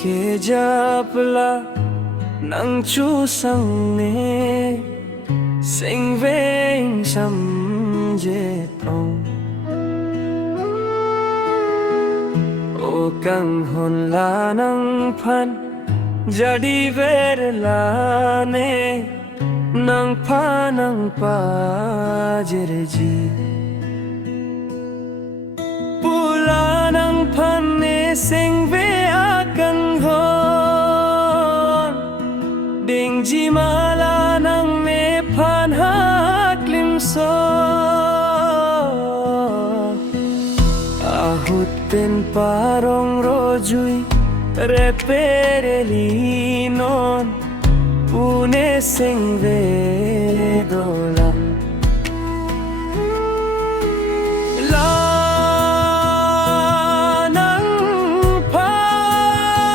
ke japla nang chu sang ne sing veng sam je tong o kang hon la nang phan jadi ver la ne nang pha nang pa jer ji pula nang phan ne sing ve a kang hon ding ji mala nang me phan hak lim so ahut ten parong rojui re pereli non pune sing ve dola la nang phan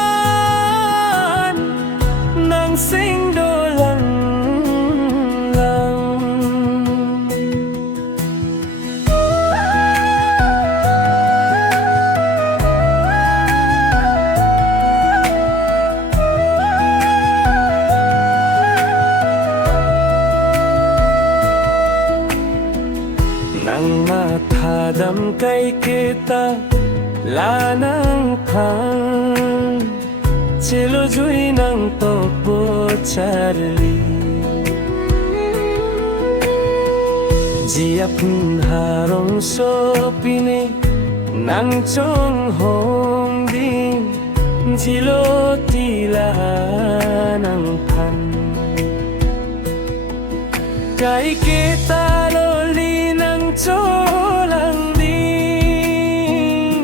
nang sing dolang lang nang mathadam kai kita la nang phang chelo jui nang to po charli jia phun harong so pine nang chong hong ding jilo tila nang phan kai kita loli nang cholang ding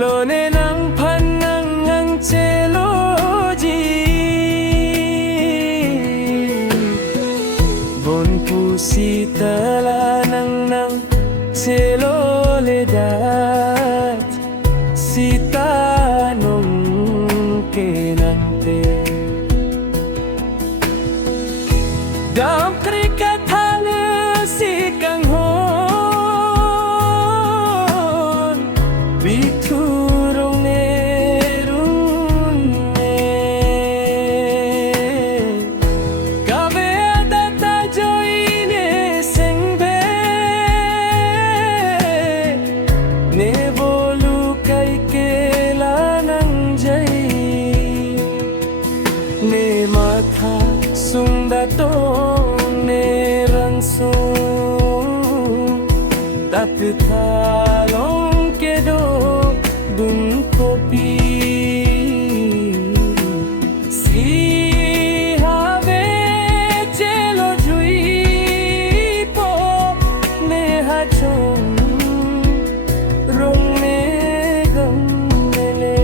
lone nang phan nang ngang chelo ji bon pu si tala nang nang chelo le dat sita nong ke nang te dam krika thang si kang hon bi thu rong ne run ne ka ve da ta joi ne sing be ne bolu kai ke la nang jai ne matha sung da to ne rang sung tat tha long ke do dun ko pi si ha ve chelo jui po ne ha chung rong ne gam ne le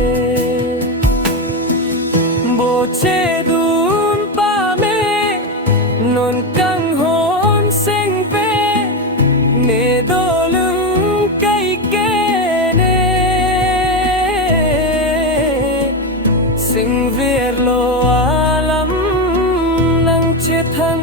bo che dun pa me non kang hon sing ve ne do lung kai ke ne sing ver lo alam nang che than